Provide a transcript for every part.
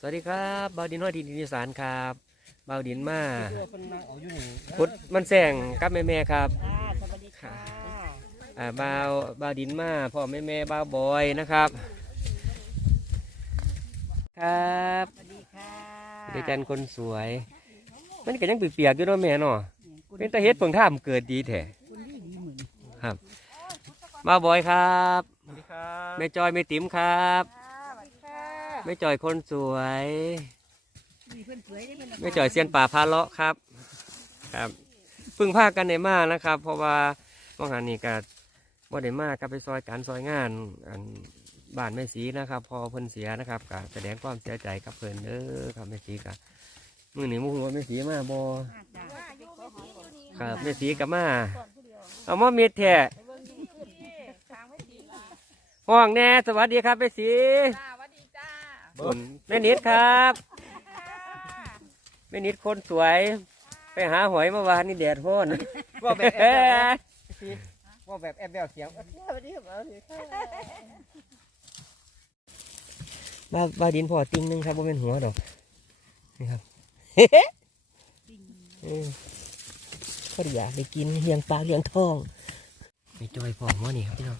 สวัสดีครับเบาดินว่าดินดินอีสานครับเบาดินมาพุดมันแสงกับแม่แม่ๆครับอ่าสวัสดีค่ะอ่าเบาเบาดินมาพ่อแม่แม่ๆเบาบอยนะครับ ครับสวัสดีค่ะเด็กจันคนสวย มันก็ยังเปียกๆอยู่เนาะแม่เนาะเป็นตาเฮ็ดเพิ่งท่ามเกิดดีแท้คุณดีดีเหมือนครับเบาบอยครับสวัสดีครับแม่จอยแม่ติ๋มครับสวัสดีค่ะ แม่จอยคนสวยมีเพื่อนสวยได้เป็นแม่จ่อยเซียนป่าพาเลาะครับ ครับพึ่งพากันในมานะครับ เพราะว่าว่างานนี้ก็บ่ได้มากับไปซอยการซอยงานอันบ้านแม่สีนะครับ พอเพิ่นเสียนะครับก็แสดงความเสียใจกับเพิ่นเด้อครับแม่สีก็มื้อนี้มื้อว่าแม่สีมาบ่ครับแม่สีก็มาเอามาเม็ดแท้ห้องแน่สวัสดีครับแม่สีสวัสดีจ้า ส่วนแม่นิดครับ แม่นิดคนสวย ไปหาหอยเมื่อวานนี่แดดโห้นว่าแบบแอบแบวนะว่าแบบแอบแบวเสียงสวัสดีครับสวัสดีครับบ้าบ้าดินพอติงหนึงครับว่าเป็นหัวดอกนี่ครับเออก็อยากไปกินเลี้ยงปลาเลี้ยงทองมีจอยพอหัวนี่ครับพี่น้อง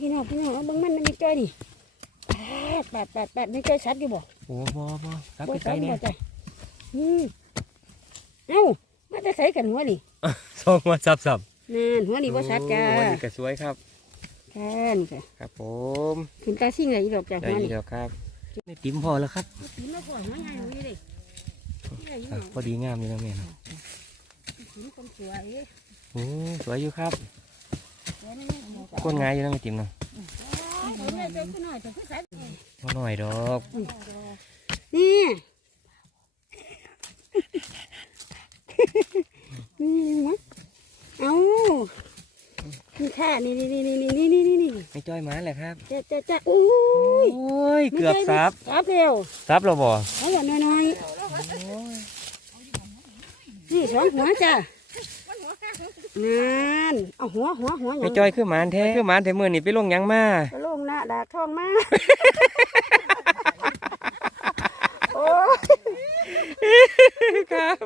พี่น้องพี่น้องเอาเบังมันมันมีจ้อยดิ แปดแปดแปดแปดไม่จ้อยชัดอยู่บ่โอ้บอบอครับบ่ไปไกลชัดเนี่บ่ยจ้ะอืมเอ้ามาจะใส่กันหัวนี่สองหัวสับสับนั่นหัวนี่บ่ชัดจ้าหัวนี่ก็สวยครับแค่นี่ค่ะครับผมขึ้นตาซิ่งเลยอีดอกจ้ะได้หัวอนี่ยู่แล้วครับไม่ติ๋มพอแล้วครับกินมาก่อนหัวใหญ่หัวนี่เลยนี่เลยอยู่อะพอดีงามเลยนะแม่เนาะกินคนสวยโอ้สวยอยู่ครับสวยนะเนี่ยหมอจ้ะก้นงายอยู่นะแม่ติ๋มเนาะสวยเลยเจ้าขึ้นหน่อยเจ้าขึ้นสายมาหน่อยดอกนี่นี่มะเอานี่ค่ะนี่นี่นี่นี่นี่นี่นี่นี่ไม่จ้อยหมาแหละครับจ้าจ้าจ้าอุ้ยโอ้ยเกือบซับซับเร็วซับเราบ่เอาอย่างน้อยๆนี่สองหัวจ้านั่นเอาหัวหัวหัวหไม่จ้อยคือหมานแท้คือหมานแต่มือนี่ไปลงหยังมาไปล งหน้าดากทองมาโอ้ยครับ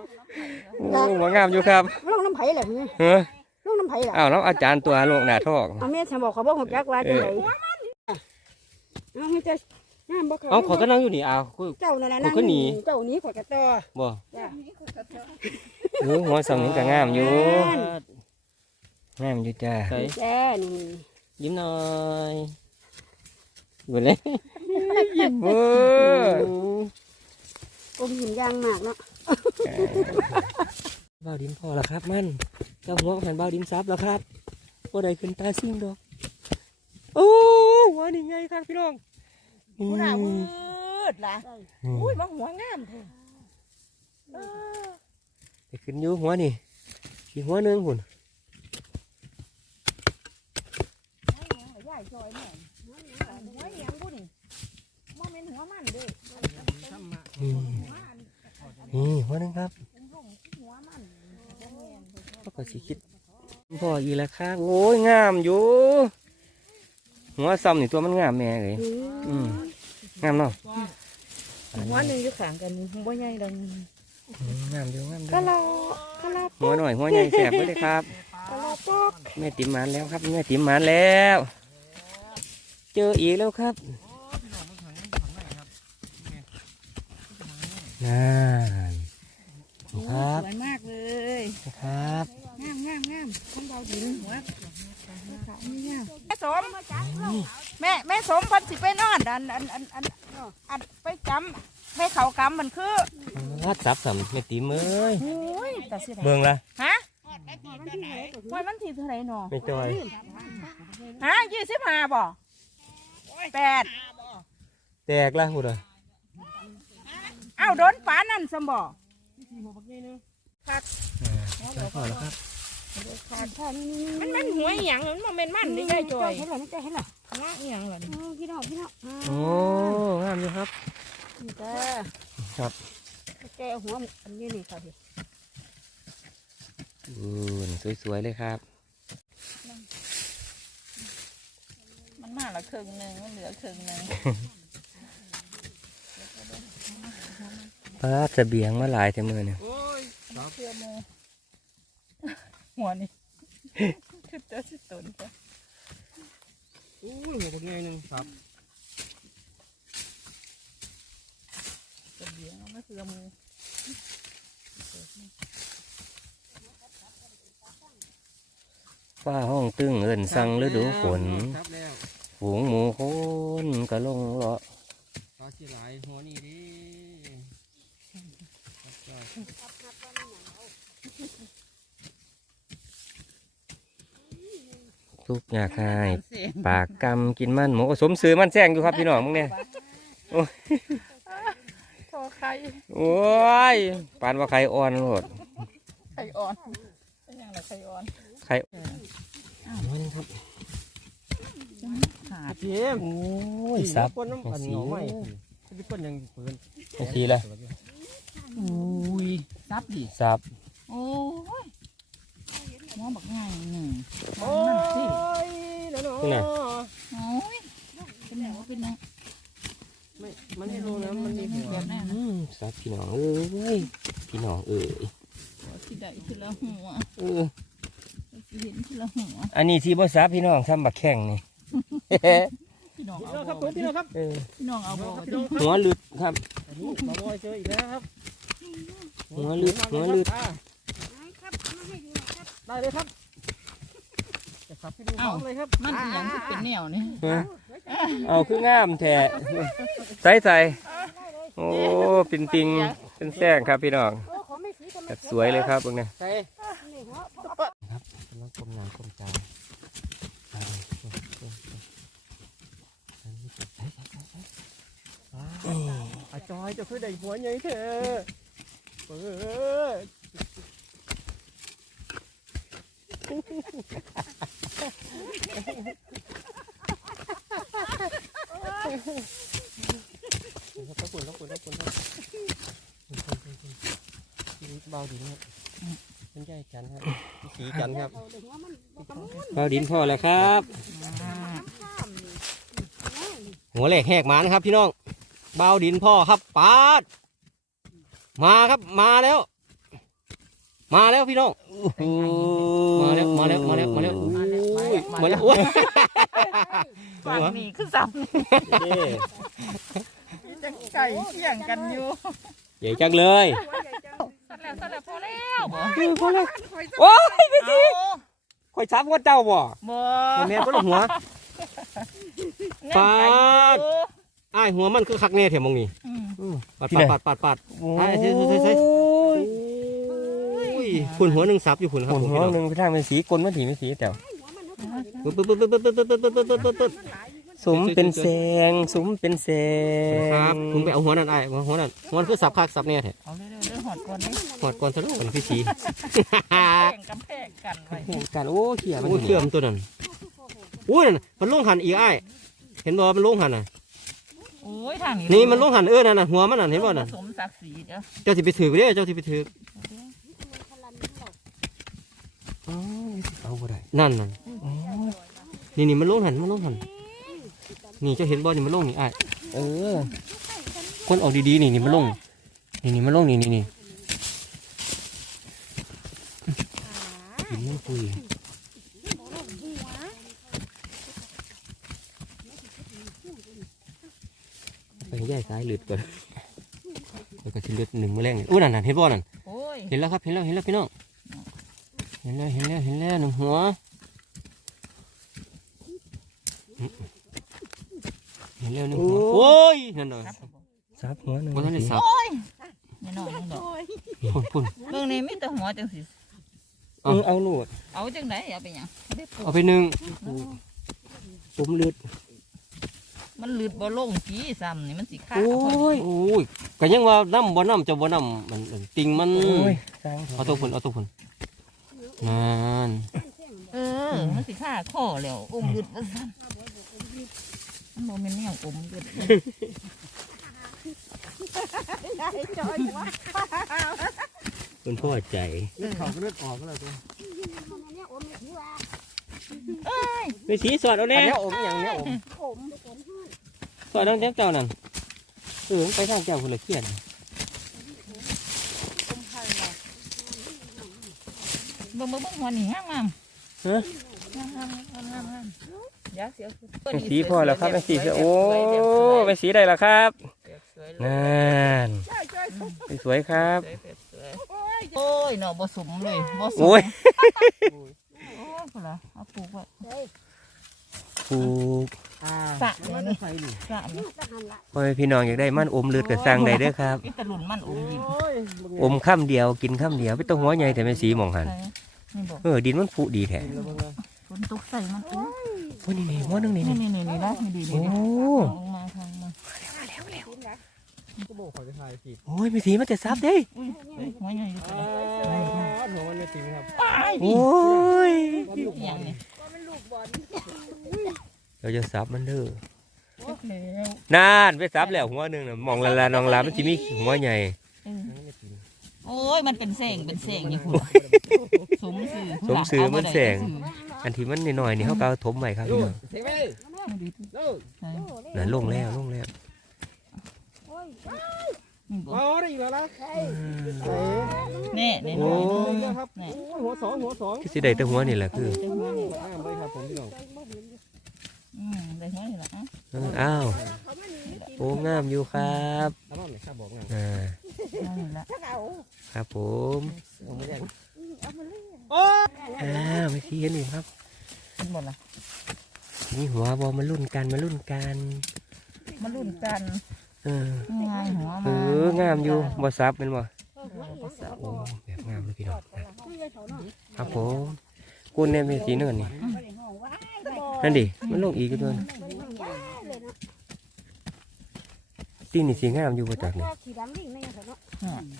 โอ้หมางามอยู่ครับลงน้ำไผ่แหละนี่เฮ้อลงน้ำไผ่แหละอ้าวแล้วอาจารย์ตัวโลกหน้าทองเอาแม่ฉันบอกเขาบอกหัวจักว่าจังไดเอาให้เจ้าน้ำบ่เขาเอาขอก็นั่งอยู่นี่อ้าวคือเจ้านั่นน่ะข้อยก็หนี เจ้าหนี้ข่อยกระต่อบ่จ้ะเออหัวสำนี้ก็งามอยู่นั่นงามอยู่จ้าแจ้นี่ยิ้มหน่อย อยู่เลยยิ้มเว้ออมหินยางมากเนาะเบาดินพอแล้วครับ มันเจ้าหัวหันเบาดินซับแล้วครับบ่ได้ขึ้นตาซิ่งดอกโอ้หัวนี่ไงครับพี่น้องหัวหน้ามือืมดล่ะอุ้ยมันหัวงามเถอะเออไปขึ้นอยู่หัวนี่อีกหัวหนึงหุ่นใหญ่จอยแม่หัวหยังบุนี่มองเป็ นหัวมันเด้นี่นี่หัวหนึงครับหัวมันก็ก็สิคิดพออีกแล้วครับโอ้ยงามอยู่ หัวซ้ำนี่ตัวมันงามแม่เลยอืมงามเนาะหัวหนึ่งอยู่ข้างกันหัวใหญ่ดังอืมงามอยู่งามอยู่กะลากะลาหัวหน่อยหัวใหญ่แสบไว้เลยครับกะลาปอกแม่ติ๋มหมานแล้วครับแม่ติ๋มหมานแล้ว เจออีกแล้วครับ นั่นครับสวยมากเลยครับงามงามงามคนเบาดินหัวแม่สมแม่แม่สมเพันสิไปนอนอันอันอันอันอันไปจำให้เขากำมันคือรัดซับสำแม่ติ๋มเอ้ยโอ้ยแต่สิเบิ่งละฮะวันมันที่เท่าไหร่หนอไม่จอยฮะยี่สิบห้าบ่แปดแตกละหุ่นอะ เอ้าโดนปานั่นสมบ่พอแล้วครับมันมันหัวอหย่างมันบ่แมันมันได้ได้จอยเห็นหรอนี่จ้าเห็นหรอหัวอหย่างล่ะนี่พี่น้องพี่น้องโอ้งามอยู่ครับจ้าครับแกเอาหัวอันนี้นี่ค่ะพี่อืนสวยๆเลยครับ มันมาละครึ่งหนึ่งมันเหลือครึ่งหนึ่ง ฟ้าเสบียงมาหลายเต็มเลยเนี่ยโอ้ยเชื่อโมหัวนี่คือเจ้าสิตนจ้ะอู้ยหัวเป็นไงหนึ่งครับเสบียงเอามาเชื่อโมฟ้าห้องตึงเอินสั่งฤดูฝนครับแล้วฝูงหมูโคนกะลงเลาะปลาสิหลายหัวนี่ดิครับจ้า ทุกอยากหายเสียงปากกำกินมันหมูก็สมซื้อมันแซงอยู่ครับพี่น้องมึงเนี่ยพอไข่โอ้ยปานว่าใครอ่อนโลดไข่อ่อนเป็นยังไงไข่อ่อนใครขาดเทียมโอ้ยสี่ซับคนน้ำอันหน่อไม้จะเป็นคนยังปืนไอ้ทีละ อุ้ยซับดิซับโอ้ยมองบักง่ายหนึ่งโอ้ยแล้วเนาะโอ้ยเป็นยังเป็นยังไม่มันให้รู้นะมันมีหัวแบบนั้นอืมซับพี่น้องเอ้ยพี่น้องเอ้ยที่ใดที่ละหัวเออที่เห็นที่ละหัวอันนี้ที่บ่ซับพี่น้องทำบักแข้งนี่พี่น้องพี่เอาน้องครับผบ่มพี่น้องครับเออพี่น้องเอาบ่พี่น้องครับหัวหลุดครับอันนี้มาบอยเจออีกแล้วครับ หัวลึกหัวลึกอ่าได้เลยครับจะขับให้ดูพร้อมเลยครับมันเป็นหยังที่เป็นแนวนี่เออเอาคืองามแท้ใส่ใส่โอ้เป็นปิงเป็นแซงครับพี่น้องโอ้ของไม่สีก็ไม่แบบสวยเลยครับพวกเนี้ยใช่นี่เหรอครับกำลังก้มหน้าก้มตาเอ้ยอาจอยจะคือได้หัวใหญ่เถอะ เปิดครับขอบคุณขอบคุณขอบคุณครับเบาดีนครับเป็นใหญ่กันครับสีกันครับเบาดินพอแล้วครับ หัวเหล็กแหกมานะครับพี่น้องเบาดินพ่อครับปาด มาครับมาแล้ว มาแล้วพี่น้องมาแล้วมาแล้วมาแล้วมาแล้วอุ้ยมาแล้วโอ้ยฝั่งนี้คือซ้ำนี่จังไก่เที่ยงกันอยู่ใหญ่จังเลยสัตว์แล้วสัตว์แล้วพอแล้วบ่พอแล้วโอ้ยไม่เอาดีข่อยซับว่าเจ้าบ่บ่แม่ก็ลงหัวปาดอ้ายหัวมันคือคักแน่เถียมองนี่ อืมปัดปัดปัดปัดปัดอะเฮ้ยเฮ้ยเฮ้ยเฮ้ยอุ้ยคุณหัวหนึ่งซับอยู่คุณครับหุ่นผมหัพี่วน้องหนึ่งไปทางเป็นสีกลมาถีเป็นสีแต่วปึ๊บปึ๊บปึ๊บปึ๊บปึ๊บปึ๊บปึ๊บปึ๊บปึ๊บปึ๊บปึ๊บสมเป็นแสงสมเป็นแสงครับผมไปเอาหัวนั่นไอ้ายหัวนั่นหัวนั่นคือสับคักสับเนี่ยแท้เอาเร็วๆเร็วหอดก่อนนี่หอดก่อนซะแล้วมันพี่ชีแข่งกำแพงกันไว้แห่งกันโอ้เขี่ยมันโอ้ยเชื่อมตัวนั้นอุ้ยนั่นน่ะมันลงหันอีกไอ้ายเห็นบ่มันลงหันน่ะ โอ้ยทางนี้นี่มันลงหันเออนั่นน่ะหัวมันน่ะเห็นบ่น่ะผสมศักดิ์ศรีเด้อเจ้าสิไปถือเด้อเจ้าสิไปถือเอาบ่ได้นั่นน่ะนี่นี่มันลงหันมันลงหันนี่เจ้าเห็นบ่นี่มันลงนี่ไอ้ายเออ คนออกดีๆนี่นี่มันลงนี่นี่มันลงนี่นี่นี่กินมันคุย ไปแยกซ้ายหลุดก่อนแล้วก็ชิ้นเลือดหนึ่งมือแรงนี่อู้นั่นนั่นเห็นบ่นั่นโอ้ยเห็นแล้วครับเห็นแล้วเห็นแล้วพี่น้องเห็นแล้วเห็นแล้วเห็นแล้วหนึ่งหัวเห็นแล้วหนึ่งหัวโอ้ยนั่นเลยครับผมซับหัวหนึ่งวันนั้นได้สับนี่น้องนี่ดอกปุ่นปุ่นเรื่องนี้มีแต่หัวจังสิเออเอาโหลดเอาจังไดเอาไปหยังได้ปลูเอากไปหนึ่งผมเลือด มันลืดบ่ลงจีซ้ำนี่มันสิขาดโอ้เอาพอยโอ้ยก็ยังว่าน้ำบ่น้ำจะบ่น้ำมันมันติงมันโอ้ยสร้างเอาตัวพุ่นเอาตัวพุ่นนั่นเออ มันสิขาข้อแล้วอมลืดว่าซ้ำมันบ่แม่นแนวอมลืดเป็นพ่อใจเนี่ยอมเลยถือว่าไปสีสอดเอาอันแน่นี้อมอย่างนี้อมอม อยนั่นเจ้าเจ้นั่นเออไปทางเจ้าคนละเขียนเบิ่งเบิ่งหัวหนีห้างมามฮะห้งเฮ้เยสียวป็นสีพอแล้วครับเป็นสีโอ้เป็นสีได้แล้วครับนั่นสวยครับโอ้ยหนาะบสมเลยบสมโอ้ยโอ้ยเอาปลูกไว้ปลูก สระเลยนี่สระนี่พ่อแม่พี่น้องอยากได้มันอมเลือดกระสังได้เด้อครับมีแตะลุนมันอมยิ้มอมข้ามเดียวกินข้ามเดียวไม่ต้องหัวใหญ่แต่แม่สีหมองหันใส่นี่บอกเออดินมันผุดีแท้ฝนตกใส่มันโอ้ยโอ้นี่นี่หัวหนึงนี่นี่นี่นี่นี่นี่ละนี่ดีโอ้นี่ลงมาทางมาก็บอกขอจะถ่ายผิดโอ้ยแม่สีมันจะซับเด้อุ้ยหัวใหญ่อยู่อ่าหัวมันไม่จริงครับ โอ้ย อย่างนี้ เราจะซับมันเด้อแล้วนานไปซับแล้วหัวหนึงน่ะมองละลานองลามันจะมีหัวใหญ่โอ้ย มันเป็นเสียงเป็นเสียงอย่างคุณสมสื่อสมสื่อมันแสง อันที่มันน้อยๆนี่เขาก็เอาถมไว้ครับพี่น้องเสียงไปเลิกนั่นลงแล้วลงแล้วนี่บอกเอาได้อีกแล้วนะนี่นี่โอ้เดี๋ยวครับหัวสองหัวสองคือสิได้แต่หัวนี่แหละคืออ้ามเลยครับผมพี่น้อง อืมได้หัวนี่ละอะเอออ้าว โอ้งามอยู่ครับทำอะไรครับบอกงานอ่าหัวนี่ละครับผมผมไม่ได้อ้าวไม่ที่เห็นนี่ครับ เป็นหมดละมีหัวบอมารุ่นกันมารุ่นกันมาลุ้นกันเออ ง่ายหัวเอมาองามอยู่บ่ซับเป็นบ่บ่สับโอ้แบบงามเลยพี่น้องครับผม กุนเนี่ยมีสีเนินนี่นั่นดิมันลงอีกตัวนึงตีนี่สีงามอยู่บ่จักนี่ขี่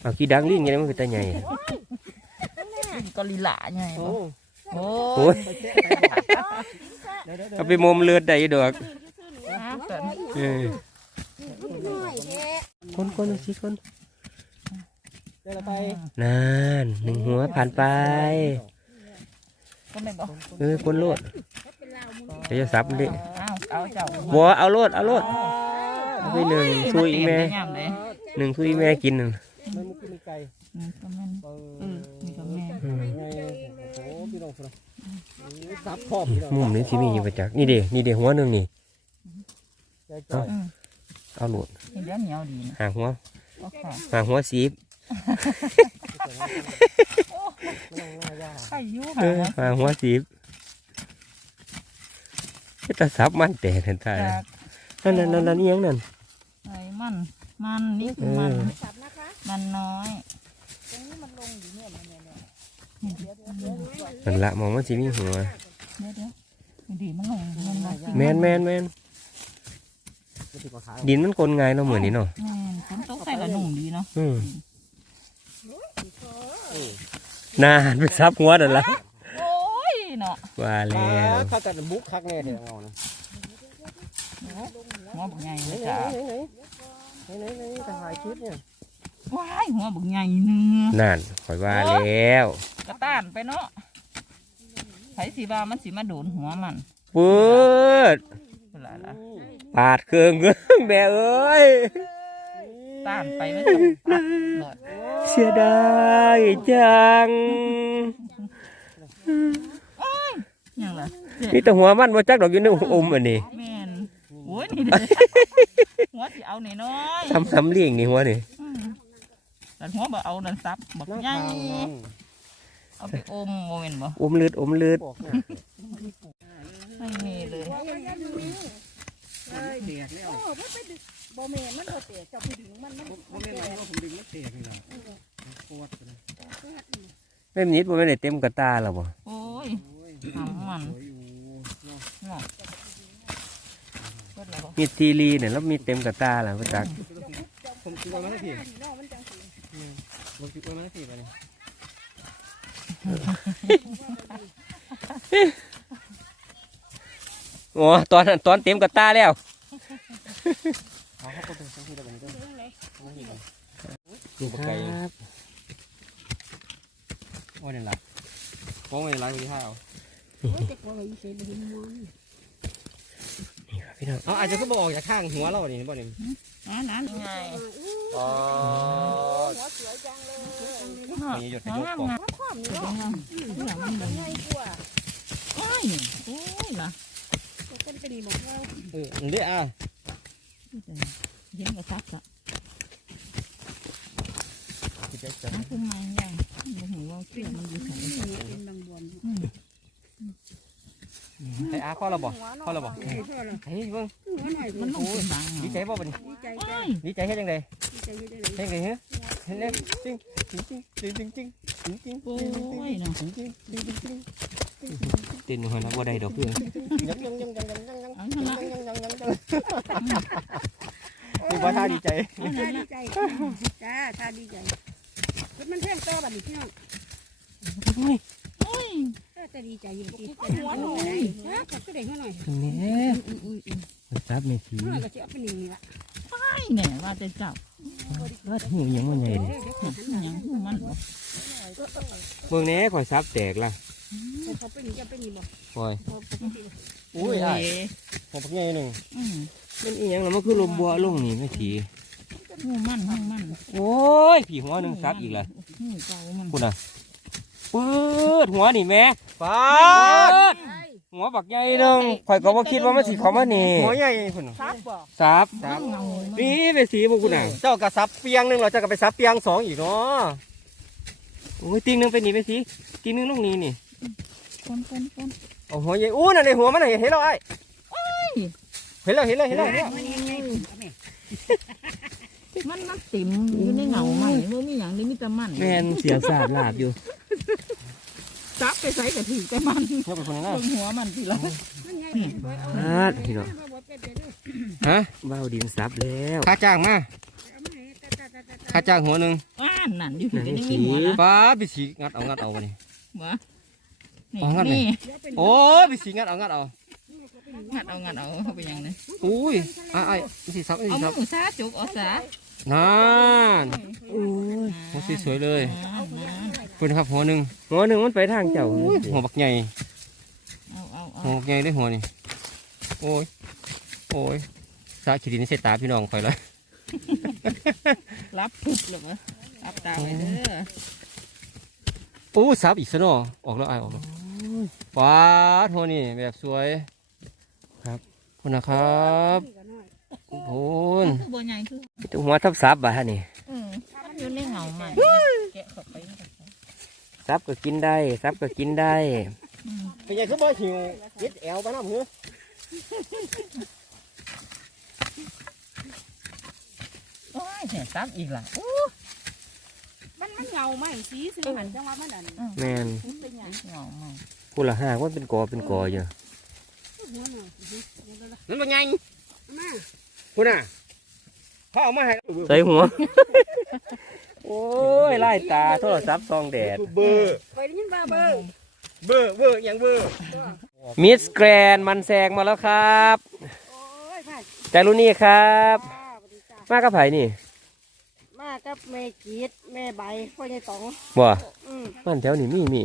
เอาขี้ดังลิงยังไงมันคือตาใหญ่เป็นกอริลาไงโอ้โอ้ยเอาไปมุมเลือดได้ดอกคนคนสิคนเดี๋ยวเรานหนึ่งหัวผ่านไป ก็ไม่บอกเออคนโลดเดี๋ยวจะซับมันดิอ้าวเอาเจ้าบัวเอาโลดเอาโลดเอาไปหนึ่งช่วยอีแม่งามเลยหนึ่งช่วยอีแม่กินหนึ่งมันมุกมีไก่นี่ก็แม่นเอเออนี่ก็แม่นอืมไงโอ้พี่น้องพี่น้องซับครอบพี่น้องมุมนี้ที่มีอยู่ประจักษ์นี่เด้นี่เด้หัวหนึ่งนี่ใจจ่อยอืมเอาโลดนี่เดี๋ยวเหนียวดีนะหางหัวก็ค่ะหางหัวสีบ ไม่ต้องง่ายยากไข่ยูเอค่ะอหางหัวสีบจะซับมันแตกเห็นตายจากนั่นนั่นนั่นนั่นอิหยังนั่นไอ้มัน มันนี่คือมันเออสับนะคะมันน้อยตรงนี้มันลงอยู่เนี่ยเนี่ยเนี่ยนั่นละมองมันสีมีหัวเดี๋ยวเดี๋ยวดีมันลงมันมาสิแมนแมนแมนไม่ติดกว่าขาดินมันกลนง่ายเนาะเหมือนนี่เนาะแม่นฝนตกใส่ละหนุ่มดีเนาะอืม น่าหันไปซับหัวนั่นละโอ้ยเนาะว่าแล้วข้าจัดบุ๊กคักแน่เดี๋ยวเอานะหัวบักใหญ่ไหนเลยไหนจ้ะไหนไหนไหนไหนจะถ่ายคลิปเนี่ยว้ายหัวบักใหญ่เนื้อนั่นคอยว่าแล้วกระต้านไปเนาะไผสิว่ามันสิมาโดนหัวมันปืดเวลาละปาดเครื่องเงื้องแม่เอ้ย ต้านไปไม่ต้องปัดหลอดเสียดายจังยังล่ะเจ็บนี่แต่หัวมันว่าจักดอกอยู่ในอมอันนี้แม่นโอ้ยนี่เด้อหัวสิเอาหน่น้อยซ้ำซ้ำเลี้ยงนี่หัวนี่ๆอืมแต่หัวบ่เอาดันซับบักนั่งใหญ่ทางนั้นเอาไปอมโมเมนต์บ่อมเลือดอมเลือดบอกเนี่ยไม่มีเลย บ่แม่นมันบ่เตะเจ้าผู้หญิงมันมันผมเล่นอะไรว่าผมดึงไม่เตะนี่แหละปวดเลยแม่มนิดว่าไม่ได้เต็มกระตาหรอบ่โอ้ยหำมันสวยอยู่เนาะเนาะเบิดแล้วบ่มีทีรีเนี่ยแล้วมีเต็มกระตาหรอพระจักผมคิดว่ามันไม่ผิดผมคิดว่ามันไม่ผิดไปเลยโอ้ตอนนั้นตอนเต็มกระตาแล้ว เอาเข้าไปเป็นสังคีได้ไหมก็ไม่ผิดเลย นี่ครับโอ้ยนี่หลับโป้งเลยหลับไปที่ห้าเอาจะกลัวว่าอีเสบ่เห็นมันนี่ครับพี่น้องเอาอาจจะก็บอกจากข้างหัวเราเนี่ยบ่เนี่ยอ่านั่นไงอ๋อหัวสวยจังเลยมีหยดกระยกก่อนความนี่เนาะมันใหญ่กว่าโอ้ยโอ้ยล่ะต้นกระดีบอกว่าเอออันนี้อะเห็นกระซักอะ คิดได้ จังน้ำพุ่มมันยังบ่หูว่าเกี่ยวมันอยู่ไหนเป็นบางบอนอืมไอ้อาพ่อเราบอกพ่อเราบอกใช่พ่อเหรอเฮ้ยเบิ่งหัวหน่อยมันลงเป็นบางดีใจบ่บัดนี้ดีใจโอ้จ้ะยดีใจเฮ็ดจังไดดีใจได้เลยเฮ็ดจังไดฮะเฮ็ดเลยจริงจริงจริงจริงจริงจริงจริงจริงโอ้ยเนาะจริงจริงจริงจริงจริงตินหัวนะบ่ได้ดอกเพื่อนยังยังยังยังยังยังยังเอาเถอะนะยังยังยังยังนี่บ่ท่าดีใจท่าดีใจจ้าท่าดีใจรถ มันแท่งต่อบัดนี้พี่น้องโอ้ยแต่ดีใจอยู่ดีหัวหน่อยฮะก็ได้หัวหน่อยนี่มันจับแม่สีหัวก็จะเอาไปหนึ่งนี่ละไอ้แน่ว่าแต่เจ้าว่าหูยังมันใหญ่ดิหยังหูมันบ่เบิ่งแหน่ข่อยซับแตกล่ะเขาไปหนึ่งจะไปหนึ่งบ่ปล่อยปกติอุ้ยอ้ายผมปักใหญ่หนึงอืมมันอีหยังล่ะมันคือลมบัวลงนี่แม่สี หูมันหูมันโอ้ยผีหัวหนึงซับอีกล่ะหูเก่ามันคุณน่ะปืดหัวนี่แม่ป๊าปืดดหัวบักใหญ่หนึงข่อยก็บ่คิดว่ามันสิเข้ามานี่หัวใหญ่พุ่นซับบ่ซับเงามันนี่แม่สีบ่คุณน่ะเจ้ากระซับเปียงหนึงเราจะกระไปซับเปียงสองอีกเนาะโอ้ยติงหนึงไปนี่แม่สีติงหนึงลงนี่นี่คนคนคนเอาหัวใหญ่อู้นั่นในหัวมันน่ะเห็นแล้วไอ้เห็นแล้วเห็นแล้วเห็นแล้วเห็นแล้ว มันยังไงมันมันติ่มอยู่ในเงามันมันมีอย่างนี้มีแต่มันแม่นเสียสาบลาบอยู่ซับไปใส่กระถิ่แต่มันยกไปคนนั้นเบิ่งหัวมันทีละมันใหญ่อ่าพี่น้องฮะเบ้าดินซับแล้วค่าจ้างมาค่าจ้างหัวหนึ่งว่านนั่นอยู่ที่นั่นนี่สิมีหัวละป้าไปสีงัดเอางัดเอาไปนี่วะอ๋องั้นเลยนี่โอ้ยไปสีงัดเอางัดเอางัดเอางัดเอาเขาไปยังไงอุ้ยไอ้ไอ้สีซับเอาสีซับหมูซาจุกเอาซา นั่นอุ้ยหัวสีสวยเลยอ่านั่นคุณครับหัวหนึ่งหัวหนึ่งมันไปทางเจ้าอุ้ยหัวบักใหญ่เอาเอาเอาหัวบักใหญ่ได้หัวนี่โอ้ยโอ้ยสาขีดินเสตาพี่น้องคอยเลยรับปุ๊บเลยมั้ยรับตาไปเด้อโอ้ซับอีกซะเนาะออกแล้วไอ้ออกแล้วป้าดหัวนี่แบบสวยครับคุณนะครับ โอ้โหคือบ่ใหญ่คือตัวหัวทับซับบ่ฮะนี่อืมมันอยู่ในเงามันแกะเข้าไปซับก็กินได้ซับก็กินได้อืมเป็นไงคือบ่หิวยึดแอวบ้านน้ำเหือโอ้ยเห็นซับอีกล่ะมันมันเงาไหมสีสีหันจังหวะมันดันแม่นเป็นอย่างเงามันผู้ละห้าว่าเป็นกอเป็นกออยู่หัวหน่อยนั่นเป็นไงมา คุณน่ะเขาเอามาให้ใส่หัว โอ้ยไล่ตาโทรศัพท์ซองแดด เบอร์ไปได้ยินบ้าเบอร์เบอร์เบอร์อย่างเบอร์มิสแกรนมันแซงมาแล้วครับโอ้ยผ่านจารุนี่ครับ จ้าสวัสดีจ้ามากับไผนี่มากับแม่จีดแม่ใบพ่อใหญ่ต๋องบ่อืมมันแถวนี่มีมี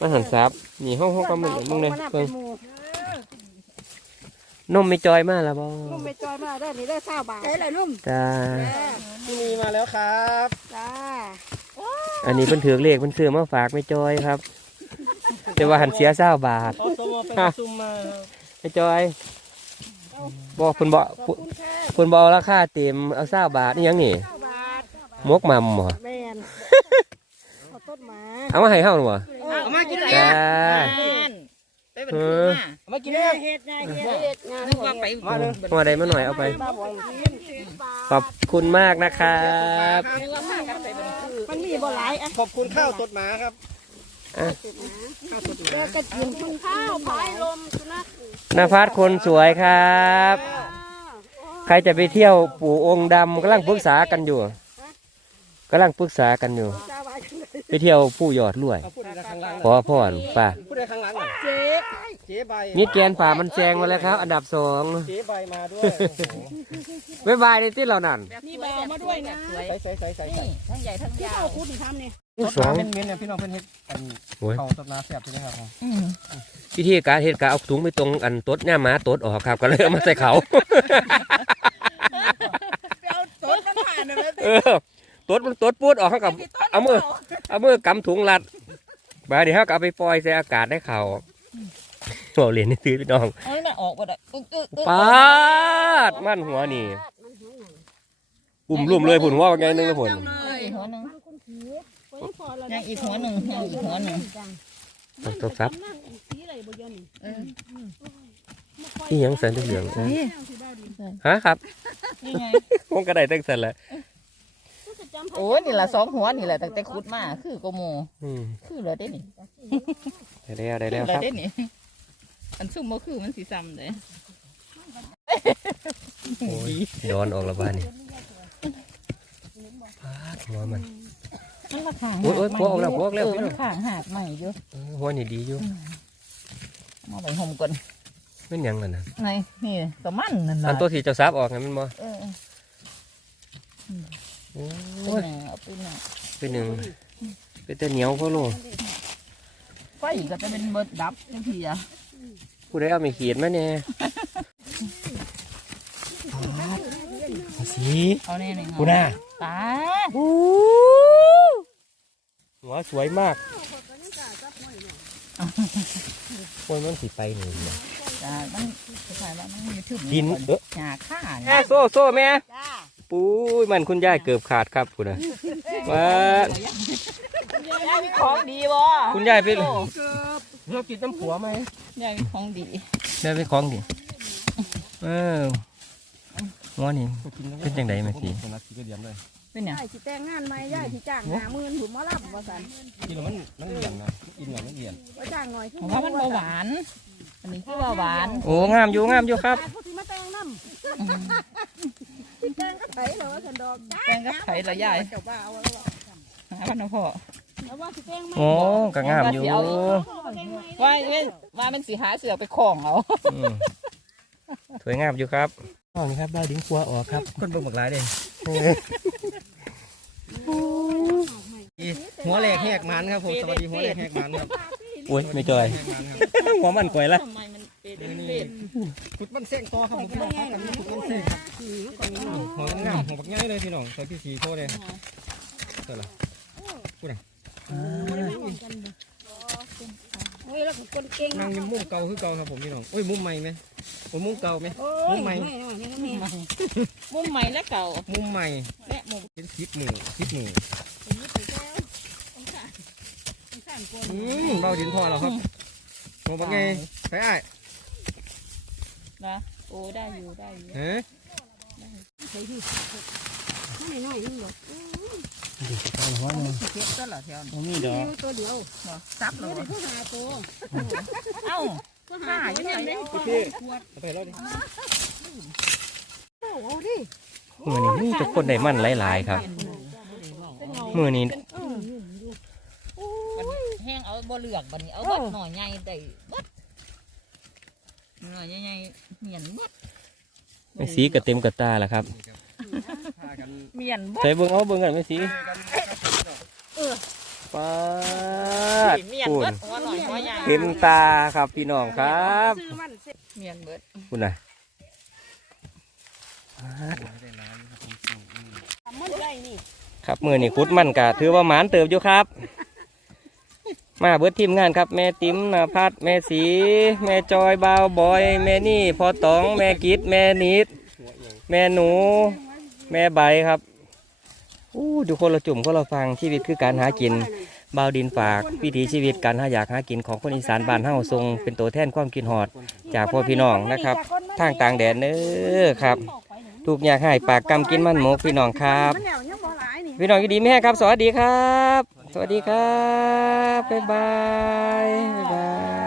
มาหันซับนี่ห้องห้องก็มึงมึงเลยมาเพิ่เป็งนหมู นมไม่จอยมาแล้วบ่นุ่มไปจอยมาได้นี่ได้เศร้าบาทใช่เลยนุ่มจ้าที่มีมาแล้วครับจ้าอันนี้เพิ่นถือเลขเพิ่นซื้อมาฝากไม่จอยครับ แต่ว่าหันเสียเศร้าบาท เอาตัวมาไปซุ่มมาไม่จอยบอกเพิ่นบอกขอบคุณค่ะเพิ่นบอกเอาราคาเต็มเอาเศร้าบาทนี่ยังนี่เศร้าบาทมกมัมบ่แมนเอาต้นหมาเอามาให้เฮาหน่อยบ่เอามากินเลยจ้า ไปบันทึกมาเอามากินเฮ็เลยดเฮ็ดไงเฮ็ดเฮ็ดงานนึกว่าไปมาเลยมาใดมาหน่อยเอาไปบ้าบอลกินขอบคุณมากนะครับนึกว่าพากันไปบันทึกมันมีบ่หลายอะขอบคุณข้าวตดหมาครับข้าวต้นหมาแล้วก็กินมันข้าวพายลมสุนัขนาพัดคนสวยครับ ใครจะไปเที่ยวปู่องค์ดำกำลังปรึกษากันอยู่กำลังปรึกษากันอยู่จ้าว่าจัง เลยไปเที่ยวผู้ยอดรวยเอาพูดในข้างหลังขอพ่อลูกป้าพูดในข้างหลังหน่อยเจ๊เจ๊ใบนี่แกนป่ามันแซงมาแล้วครับ อันดับสองเจ๊ใบมาด้วยโอ้โหบ๊ายบายในที่เรานั่นนี่บ่าวมาด้วยนะสวยใส่ใส่ใส่ใส่ใส่นี่ทั้งใหญ่ทั้งที่ยาเขาวพูดถึงทำนี่ตดหมาเม้นๆเนี่ยพี่น้องเพิ่นเฮ็ดอันโอ้ยข้าวตดหมาแซ่บใช่ไหมครับอืมวิธีการเหตุการเอาถุงไปตรงอันตดหน้าม้าตดออกครับก็เลยเอามาใส่เขาเอาต้นมันผ่านเลยเออ ตดมันตดปูดออกเขากับเอามือเอามือกำถุงรัดบาดเดี๋ยวเขาก็เอาไปปล่อยใส่อากาศได้เขาบอกเรียนนี่ซื้อพี่น้องเอ้ยมันออกบ่ได้อึ๊กอึ๊กอึ๊กปาดมันหัวนี่ปุ่มลุ่มเลยผุนหัวว่าไงนึงนะผุนอีกหัวหนึ่งมันคนถือไปยังพอแล้วยังอีกหัวหนึ่งยังอีกหัวหนึ่งตบซับนั่งสีอะไรบ่ยอนี่เออนี่ยังแสนเหลืองนี่ฮะครับนี่ไงคงกระไดตั้งแสนแหละ โอ้ยนี่ละสองหัวนี่แหละตั้งแต่ขุดมาคือโกโมอืมคือเลยได้นี่ได้แล้วได้คือแล้วเลคยรับ ได้นี่อันซุ่มบ่คือมันสีซ้ำเลยโอ้ย ดอนออกแล้วบ้านนี่ปาดหัวมัน มันละข้างโอ้ยโอ้ยพวกออกแล้วพวกออกแล้ว เออพี่น้มัองนข้างหักใหม่อยู่เออหัวนี่ดีอยู่มาไปห่มก่อนเป็นหยังกันนะไงนี่ก็มันนั่นอัล่ะนตัวที่เจ้าซับออกไงมันบ่เออ โอ้โอ้ยยเอาไปน่ะเป็นหนึ่งเป็นแต่เหนียวพ่อโลไฟก็จะเป็นเบิดดับจังซี่อะผู้ใดเอาไม่ขีดมาเนี่ยสีเอาแน่นี่กูน่าตาหัวสวยมากโอ้ยมันสีไปหนึ่งเนี่ยจ้ามันคล้ายๆว่ามันมีทึบดินเออหญ้าข้าแม่เนี่ยโซ่โซ่แม่จ้า ปุ้ยมันคุณยายเกือบขาดครับคุณน่ะว่ายายมีของดีบ่คุณยายเป็นเรากินน้ำผัวไหมยายมีของดียายเป็นของดิเออหัวนี่เป็นจังไดแม่สีเป็นหยังยายสิแต่งงานใหม่ยายสิจ้างหาหมื่นผมมารับบ่สันกินแล้วมันมันเอียนนะกินแล้วมันเอียนว่าจ้างหน่อยคือเพราะว่ามันเบาหวาน อันนี้คือเบาหวาน โอ้งามอยู่งามอยู่ครับผู้ที่มา แต่งนำสิแต่งก็ไผเหรอว่าสันดอกจ้าแป้งกับไผ่ละยาย เจ้าบ่าวหาวันนะพ่อแล้วว่าสิแต่งใหม่โอ้ก็งามอยู่ว่าเว้นว่ามันสีหาเสือไปคล้องเอาอืมสวยงามอยู่ครับอ๋อนี่ครับได้ดิ้งครัวออกครับคนเบิ่งบักหลายเด้หัวแหลกแหกมันครับผมสวัสดีหัวแหลกแหกมันครับโอ้ยไม่จอยแหกมันครับหัวมันก่อยละทำไมมันเป็นเป็น ขุดมันเส้งต่อครับผมพี่น้องครับขุดมันเส้งครับหัวงามหัวบักใหญ่เลยพี่น้องใส่พี่สีโทษเลยเสร็จละโอ้ยแล้วก็คนเก่งนั่งยิมุมเก่าคือเก่าครับผมพี่น้องโอ้ยมุมใหม่ไหมโอ้ยมุมเก่าไหมโอ้ยมุมใหม่ม่ไม่ไม่ไม่มุมใหม่และเก่ามุมใหม่และมุมเป็นคลิปหมูคลิปหมูอืมเบาดินพอแล้วครับหัวบักใหญ่ใส่อ้ นะโอ้ได้อยู่ได้อยู่เฮ้ยไม่น้อยนี่หรอกเก็บก็เหรอแถวนี้มีดอกมีตัวเดียวเนาะซับเลเดี๋ยวยได้ผู้หาตัวเอ้าผู้หาตัวเนี่ยไม่พี่เอาไปแล้วดิโอ้ดิมือนี้มีทุกคนได้มันหลายๆครับมือนี้มันแห้งเอาบ่เหลือกบัดนี้เอาบัดหน่อยใหญ่ได้บัด หน่อยใหญ่ๆเมียนบัดไม่สีกระเต็มกระตาแล้วครับพากันเมียนบัดใส่เบิ้งเอาเบิ้งกันไม่สีป้าดเมียนปูบันดหัวหน่อยหัวใหญ่เต็มตาครับพี่น้องครับซื้อมันเสร็จเมียนเบิดคุณน่ะทำมันได้นี่ครับมือนี่คุดมันกะถือว่าหมานเติบอยู่ครับ มาเบิดทีมงานครับ แม่ติ๋มนาพัดแม่สี แม่จอยบาวบอย แม่นี่พอตอง แม่กิดแม่นิด แม่หนู แม่ใบครับอู้ดูคนละจุ่มคนละฟังชีวิตคือการหากินบาวดินฝากวิถีชีวิตการหาอยากหากินของคนอีสานบ้านเฮาทรงเป็นตัวแทนความกินหอด จากพ่อพี่น้องนะครับทางต่างแดนเน้อครับถูกอยากให้ปากกำกินมันหมกพี่น้องครับ พี่น้องยินดีไหมครับ สวัสดีครับ สวัสดีครับ บ๊ายบาย บ๊ายบาย